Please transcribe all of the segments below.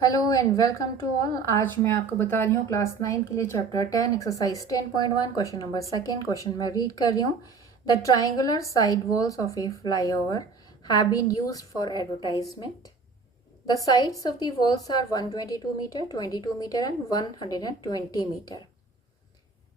Hello and welcome to all. आज मैं आपको बता रही हूँ क्लास 9 के लिए chapter 10 exercise 10.1 question number second. Question मैं रीड कर रही हूँ। The triangular side walls of a flyover have been used for advertisement. The sides of the walls are 122 metre, 22 metre and 120 metre.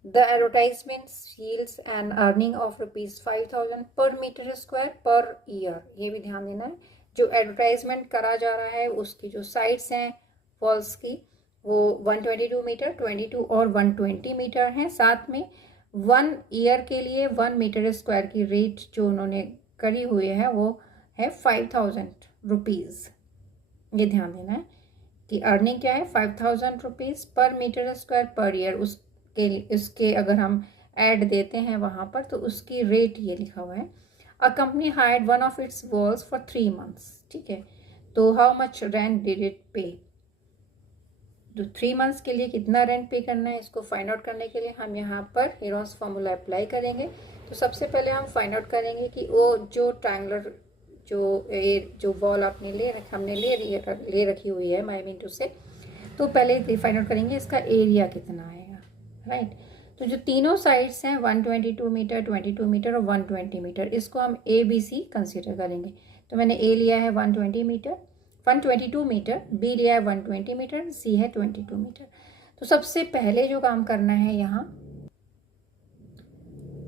The advertisement yields an earning of ₹5,000 per meter square per year। ये भी ध्यान देना है, जो advertisement करा जा रहा है उसकी जो साइड्स हैं वॉल्स की वो 122 मीटर, 22 और 120 मीटर हैं। साथ में 1 ईयर के लिए 1 मीटर स्क्वायर की रेट जो उन्होंने करी हुई है वो है ₹5,000। ये ध्यान देना है कि अर्निंग क्या है, ₹5,000 पर मीटर स्क्वायर पर ईयर। इसके अगर हम ऐड देते हैं वहाँ पर तो उसकी रेट ये लिखा हुआ है। A company hired one of its walls for 3 months। ठीक है, तो how much rent did it पे। तो 3 months के लिए कितना रेंट पे करना है इसको फाइंड आउट करने के लिए हम यहाँ पर हेरोन्स फार्मूला अप्लाई करेंगे। तो सबसे पहले हम फाइंड आउट करेंगे कि वो जो ट्रायंगुलर जो वॉल आपने हमने ले रखी हुई है आई मीन टू से, तो पहले फाइंड आउट करेंगे इसका एरिया कितना आएगा, राइट। तो जो तीनों साइड्स हैं 122 मीटर, 22 मीटर और 120 मीटर, इसको हम ए बी सी कंसिडर करेंगे। तो मैंने ए लिया है 122 मीटर, बी लिया है 120 मीटर, सी है 22 मीटर। तो सबसे पहले जो काम करना है यहाँ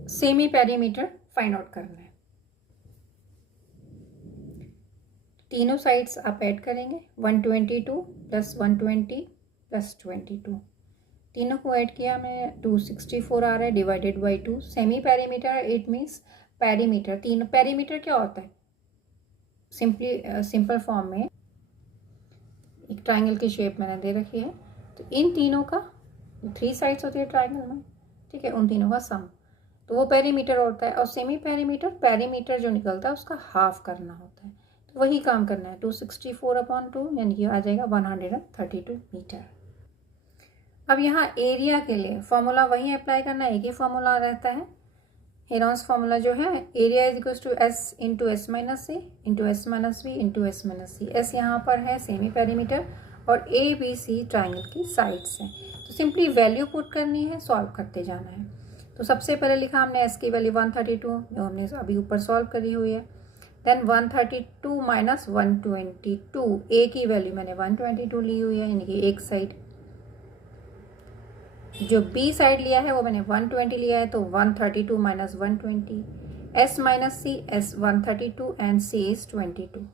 सेमी पेरीमीटर फाइंड आउट करना है। तीनों साइड्स आप ऐड करेंगे 122 प्लस 120 प्लस 22, तीनों को ऐड किया मैं 264 आ रहा है divided by 2। Semi perimeter it means perimeter, तीन पेरीमीटर क्या होता है, सिंपल फॉर्म में एक ट्राइंगल की शेप मैंने दे रखी है। तो इन तीनों का 3 साइड्स होती है ट्राइंगल में, ठीक है, उन तीनों का सम, तो वो पेरीमीटर होता है। और सेमी पेरीमीटर जो निकलता है उसका हाफ करना होता है। तो वही काम करना है, 264/2 यानी कि आ जाएगा 132 मीटर। अब यहाँ एरिया के लिए फॉर्मूला वही अप्लाई करना है, एक ही फॉर्मूला रहता है। हेरोन्स फार्मूला जो है area is equal to S into S minus C into S minus B into S minus C. S यहाँ पर है सेमी पेरीमीटर और ए बी सी ट्राइंगल की साइड्स हैं। तो सिंपली वैल्यू पुट करनी है, सॉल्व करते जाना है। तो सबसे पहले लिखा हमने एस की वैल्यू 132 जो हमने अभी ऊपर सॉल्व करी हुई है। देन 132 माइनस 122, ए की वैल्यू मैंने 122 ली हुई है यानी कि एक साइड। जो बी साइड लिया है वो मैंने 120 लिया है, तो 132 minus 120, S minus C, S 132 and C is 22।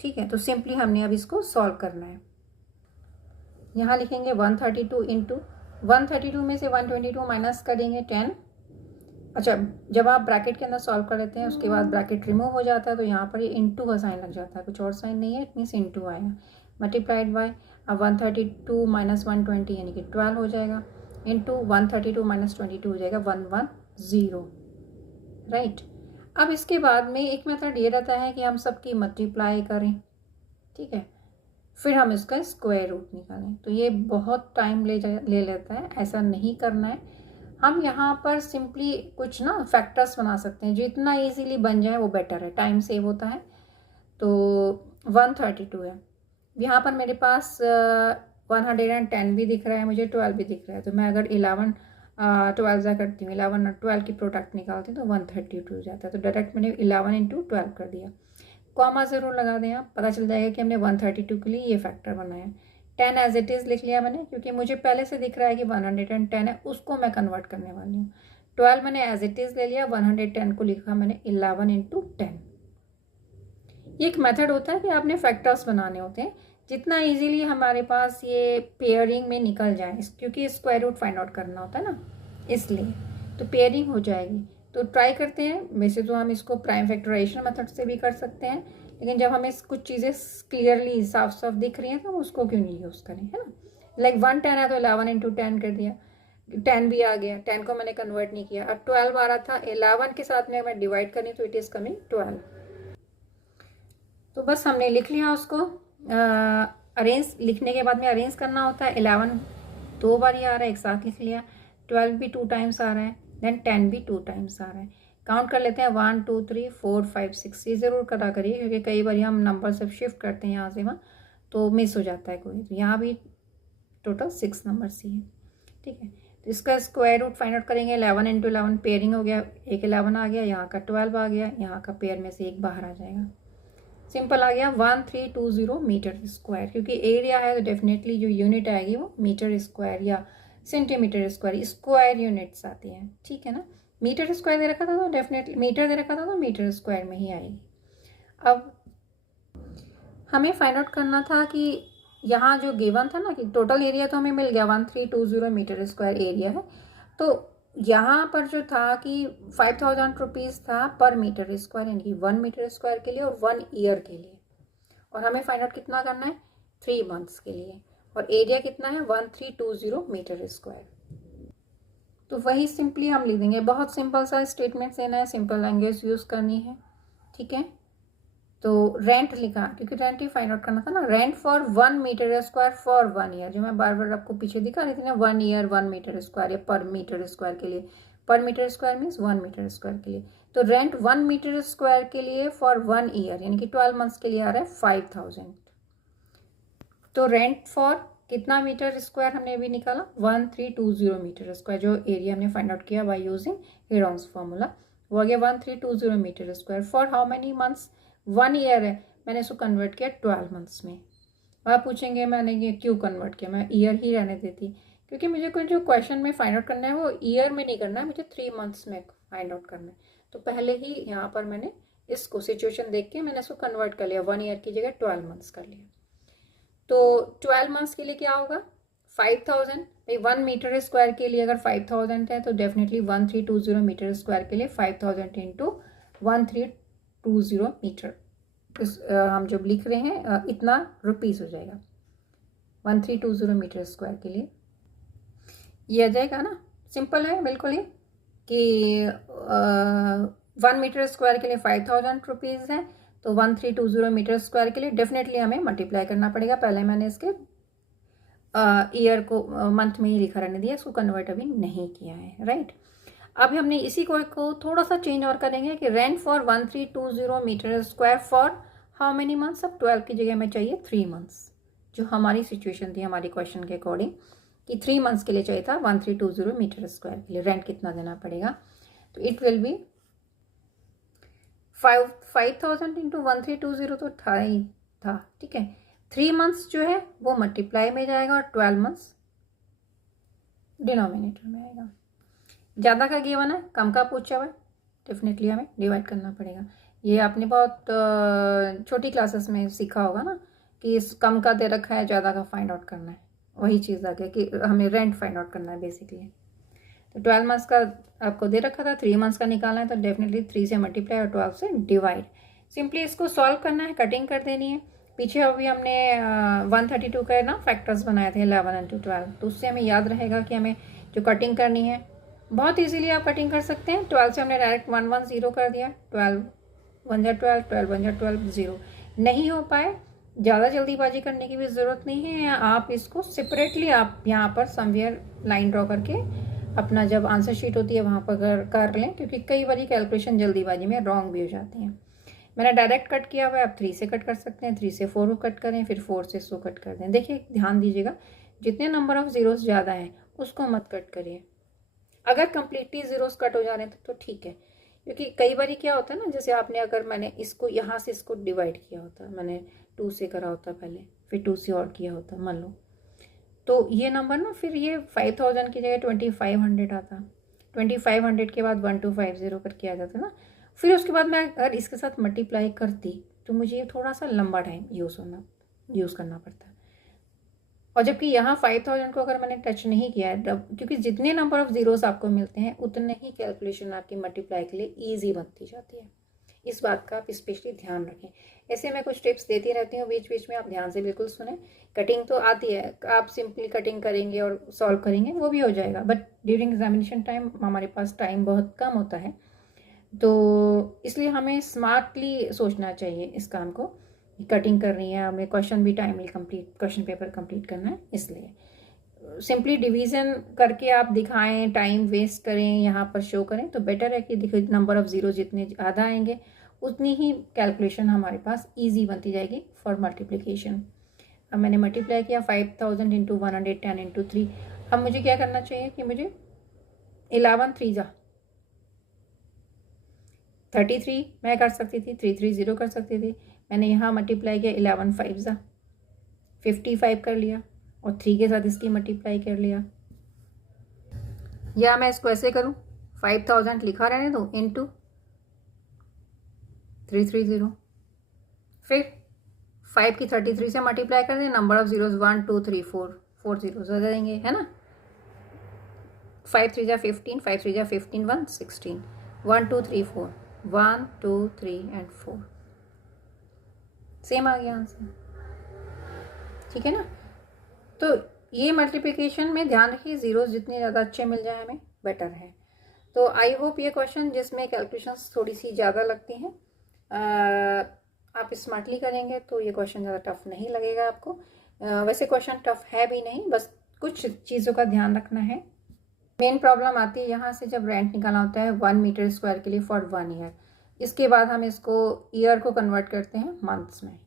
ठीक है, तो सिंपली हमने अब इसको सॉल्व करना है। यहाँ लिखेंगे 132 इंटू 132 में से 122 माइनस करेंगे 10। अच्छा, जब आप ब्रैकेट के अंदर सॉल्व कर लेते हैं उसके बाद ब्रैकेट रिमूव हो जाता है तो यहाँ पर ये इंटू का साइन लग जाता है, कुछ और साइन नहीं है, इट मीन्स इंटू आएगा, मल्टीप्लाइड बाय। अब 132 माइनस 120 यानी कि 12 हो जाएगा, इंटू 132 माइनस 22 हो जाएगा 110, राइट। अब इसके बाद में एक मेथड ये रहता है कि हम सबकी मल्टीप्लाई करें, ठीक है, फिर हम इसका स्क्वायर रूट निकालें। तो ये बहुत टाइम ले लेता है, ऐसा नहीं करना है। हम यहाँ पर सिंपली कुछ ना फैक्टर्स बना सकते हैं, जितना इजीली बन जाए वो बेटर है, टाइम सेव होता है। तो 132 है, यहाँ पर मेरे पास 110 भी दिख रहा है, मुझे 12 भी दिख रहा है। तो मैं अगर 11 12 करती हूँ, 11 और 12 की प्रोडक्ट निकालती हूँ तो 132 हो जाता है। तो डायरेक्ट मैंने 11 इंटू 12 कर दिया। कॉमा ज़रूर लगा दें, आप पता चल जाएगा कि हमने 132 के लिए ये फैक्टर बनाया। 10 एज इट इज़ लिख लिया मैंने, क्योंकि मुझे पहले से दिख रहा है कि 110 है, उसको मैं कन्वर्ट करने वाली हूँ। 12 मैंने एज इट इज़ ले लिया, 110 को लिखा मैंने 11 इंटू 10। ये एक मेथड होता है कि आपने फैक्टर्स बनाने होते हैं, जितना इजीली हमारे पास ये पेयरिंग में निकल जाए, क्योंकि स्क्वायर रूट फाइंड आउट करना होता है ना, इसलिए तो पेयरिंग हो जाएगी। तो ट्राई करते हैं। वैसे तो हम इसको प्राइम फैक्टराइजेशन मेथड से भी कर सकते हैं, लेकिन जब हमें कुछ चीज़ें क्लियरली साफ साफ दिख रही हैं तो हम उसको क्यों नहीं यूज़ करें, है ना। लाइक 110 है तो 11 इंटू 10 कर दिया, 10 भी आ गया, 10 को मैंने कन्वर्ट नहीं किया। अब 12 आ रहा था, 11 के साथ में मैं डिवाइड करी तो इट इज़ कमिंग 12। तो बस हमने लिख लिया उसको। अरेंज लिखने के बाद में अरेंज करना होता है। 11 2 बार ही आ रहा है, एक साथ लिख लिया। 12 भी 2 टाइम्स आ रहा है, देन 10 भी 2 टाइम्स आ रहा है। काउंट कर लेते हैं, 1 2 3 4 5 6। ये ज़रूर करा करिए, क्योंकि कई बार हम नंबर सब शिफ्ट करते हैं यहाँ से वहाँ, तो मिस हो जाता है कोई। तो यहाँ भी टोटल 6 नंबर सी है, ठीक है। तो इसका स्क्वायर रूट फाइंड आउट करेंगे। 11 इंटू 11 पेयरिंग हो गया, एक 11 आ गया, यहाँ का 12 आ गया, यहाँ का पेयर में से एक बाहर आ जाएगा। सिंपल आ गया 1320 मीटर स्क्वायर। क्योंकि एरिया है तो डेफिनेटली जो यूनिट आएगी वो मीटर स्क्वायर या सेंटीमीटर स्क्वायर, स्क्वायर यूनिट्स आती हैं, ठीक है ना। मीटर स्क्वायर दे रखा था तो डेफिनेटली मीटर दे रखा था तो मीटर स्क्वायर में ही आएगी। अब हमें फाइंड आउट करना था कि यहाँ जो गिवन था ना कि टोटल एरिया तो हमें मिल गया 1320 मीटर स्क्वायर एरिया है। तो यहाँ पर जो था कि 5000 रुपीज़ था पर मीटर स्क्वायर, यानी कि 1 मीटर स्क्वायर के लिए और 1 ईयर के लिए। और हमें फाइंड आउट कितना करना है 3 मंथ्स के लिए। और एरिया कितना है 1320 मीटर स्क्वायर। तो वही सिंपली हम लिख देंगे। बहुत सिंपल सा स्टेटमेंट देना है, सिंपल लैंग्वेज यूज़ करनी है, ठीक है। तो रेंट लिखा, क्योंकि रेंट ही फाइंड आउट करना था ना। Rent for 1 metre square for 1 year, जो मैं बार बार आपको पीछे दिखा रही थी ना, 1 ईयर 1 मीटर स्क्वायर या पर मीटर स्क्वायर के लिए। Per metre square means 1 metre square के लिए। तो रेंट 1 मीटर स्क्वायर के लिए फॉर 1 ईयर यानी कि 12 मंथ्स के लिए आ रहा है 5000। तो रेंट फॉर कितना मीटर स्क्वायर हमने अभी निकाला 1320 मीटर स्क्वायर, जो एरिया हमने फाइंड आउट किया बाय यूजिंग हेरोन्स फॉर्मूला, वो आ गया 1320 metre square. For how many months, 1 year है, मैंने इसको कन्वर्ट किया 12 मंथ्स में। आप पूछेंगे मैंने ये क्यों कन्वर्ट किया, मैं ईयर ही रहने देती, क्योंकि मुझे कोई जो क्वेश्चन में फाइंड आउट करना है वो ईयर में नहीं करना है, मुझे 3 मंथ्स में फाइंड आउट करना है। तो पहले ही यहाँ पर मैंने इसको सिचुएशन देख के मैंने इसको कन्वर्ट कर लिया, 1 ईयर की जगह 12 मंथ्स कर लिया। तो 12 मंथ्स के लिए क्या होगा 5000, भाई 1 मीटर स्क्वायर के लिए अगर 5000 है तो डेफिनेटली 1320 मीटर स्क्वायर के लिए 5000 इंटू 1320 मीटर, हम जब लिख रहे हैं इतना रुपीस हो जाएगा 1320 मीटर स्क्वायर के लिए। ये आ जाएगा ना, सिंपल है बिल्कुल ही कि 1 मीटर स्क्वायर के लिए 5000 रुपीज़ है, तो 1320 मीटर स्क्वायर के लिए डेफिनेटली हमें मल्टीप्लाई करना पड़ेगा। पहले मैंने इसके ईयर को मंथ में ही लिखा रहने दिया, इसको कन्वर्ट अभी नहीं किया है, राइट। अभी हमने इसी को थोड़ा सा चेंज और करेंगे कि rent for 1320 metre square for how many months, अब 12 की जगह में चाहिए 3 मंथ्स, जो हमारी सिचुएशन थी हमारी क्वेश्चन के अकॉर्डिंग कि 3 मंथ्स के लिए चाहिए था 1320 मीटर स्क्वायर के लिए। रेंट कितना देना पड़ेगा, तो इट विल बी 5000 इंटू 1320 तो था ही था, ठीक है। 3 मंथ्स जो है वो मल्टीप्लाई में जाएगा और 12 मंथ्स डिनोमिनेटर में आएगा। ज़्यादा का गिवन है, कम का पूछा हुआ है, डेफिनेटली हमें डिवाइड करना पड़ेगा। ये आपने बहुत छोटी क्लासेस में सीखा होगा ना कि इस कम का दे रखा है, ज़्यादा का फाइंड आउट करना है, वही चीज़ आ गया कि हमें रेंट फाइंड आउट करना है बेसिकली। तो 12 मंथ्स का आपको दे रखा था, 3 मंथ्स का निकालना है तो डेफिनेटली 3 से मल्टीप्लाई और 12 से डिवाइड। सिंपली इसको सॉल्व करना है, कटिंग कर देनी है। पीछे अभी हमने 132 का ना फैक्टर्स बनाए थे 11 इंटू 12, तो उससे हमें याद रहेगा कि हमें जो कटिंग करनी है बहुत ईजीली आप कटिंग कर सकते हैं। 12 से हमने डायरेक्ट 110 कर दिया, 12 1 जा 12, 12 1 जा 12, 0 नहीं हो पाए, ज़्यादा जल्दीबाजी करने की भी ज़रूरत नहीं है। आप इसको सेपरेटली आप यहाँ पर समवेयर लाइन ड्रॉ करके अपना जब आंसर शीट होती है वहाँ पर कर लें, क्योंकि कई बार कैलकुलेशन जल्दीबाजी में रॉन्ग भी हो जाती हैं। मैंने डायरेक्ट कट किया हुआ है, आप 3 से कट कर सकते हैं, 3 से 4 को कट करें, फिर 4 से 100 कट कर दें। देखिए ध्यान दीजिएगा, जितने नंबर ऑफ ज़ीरोस ज़्यादा हैं उसको मत कट करिए। अगर कंप्लीटली ज़ीरोस कट हो जा रहे हैं तो ठीक है, क्योंकि कई बार क्या होता है ना, जैसे आपने अगर मैंने इसको यहाँ से इसको डिवाइड किया होता, मैंने 2 से करा होता पहले, फिर 2 से और किया होता मान लो, तो ये नंबर ना फिर ये 5000 की जगह 2500 आता, 2500 के बाद 1250 करके आ जाता ना। फिर उसके बाद मैं अगर इसके साथ मल्टीप्लाई करती तो मुझे थोड़ा सा लंबा टाइम यूज़ करना पड़ता। और जबकि यहाँ 5000 को अगर मैंने टच नहीं किया है, क्योंकि जितने नंबर ऑफ ज़ीरोस आपको मिलते हैं उतने ही कैलकुलेशन आपकी मल्टीप्लाई के लिए ईजी बनती जाती है। इस बात का आप स्पेशली ध्यान रखें। ऐसे मैं कुछ टिप्स देती रहती हूँ बीच बीच में, आप ध्यान से बिल्कुल सुने। कटिंग तो आती है, आप सिंपली कटिंग करेंगे और सॉल्व करेंगे वो भी हो जाएगा, बट ड्यूरिंग एग्जामिनेशन टाइम हमारे पास टाइम बहुत कम होता है, तो इसलिए हमें स्मार्टली सोचना चाहिए इस काम को। कटिंग करनी है हमें, क्वेश्चन भी टाइमली क्वेश्चन पेपर कंप्लीट करना है, इसलिए सिंपली डिवीज़न करके आप दिखाएं, टाइम वेस्ट करें यहाँ पर शो करें तो बेटर है कि देखिए नंबर ऑफ़ ज़ीरो जितने ज़्यादा आएंगे उतनी ही कैलकुलेशन हमारे पास इजी बनती जाएगी फॉर मल्टीप्लिकेशन। अब मैंने मल्टीप्लाई किया 5000 इंटू 110 इंटू 3। अब मुझे क्या करना चाहिए कि मुझे 11 3 जा 33 मैं कर सकती थी, 330 कर सकती थी। मैंने यहाँ मल्टीप्लाई किया 11 5 जा 55 कर लिया और 3 के साथ इसकी मल्टीप्लाई कर लिया। या मैं इसको ऐसे करूँ 5000 लिखा रहने दो इंटू 330, फिर 5 की 33 से मल्टीप्लाई कर दें, नंबर ऑफ जीरोज 1 2 3 4 4 जीरोज आ जाएंगे, है ना। 5 3 जा 15, 5 3 जा 15 1 16, 1 2 3 4 1 2 3 एंड 4 सेम आ गया आंसर, ठीक है ना। तो ये मल्टीप्लिकेशन में ध्यान रखिए जीरोज जितने ज़्यादा अच्छे मिल जाए हमें बेटर है। तो आई होप ये क्वेश्चन जिसमें कैलकुलेशंस थोड़ी सी ज़्यादा लगती हैं आप स्मार्टली करेंगे तो ये क्वेश्चन ज़्यादा टफ नहीं लगेगा आपको। वैसे क्वेश्चन टफ है भी नहीं, बस कुछ चीज़ों का ध्यान रखना है। मेन प्रॉब्लम आती है यहाँ से जब रेंट निकालना होता है 1 मीटर स्क्वायर के लिए फॉर 1 ईयर। इसके बाद हम इसको ईयर को कन्वर्ट करते हैं मंथ्स में,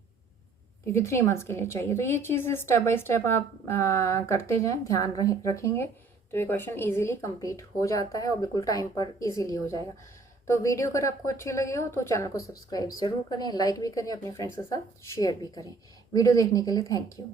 क्योंकि 3 मंथ्स के लिए चाहिए। तो ये चीज़ स्टेप बाय स्टेप आप करते जाएं, ध्यान रखेंगे तो ये क्वेश्चन इजीली कंप्लीट हो जाता है और बिल्कुल टाइम पर इजीली हो जाएगा। तो वीडियो अगर आपको अच्छी लगी हो तो चैनल को सब्सक्राइब जरूर करें, लाइक भी करें, अपने फ्रेंड्स के साथ शेयर भी करें। वीडियो देखने के लिए थैंक यू।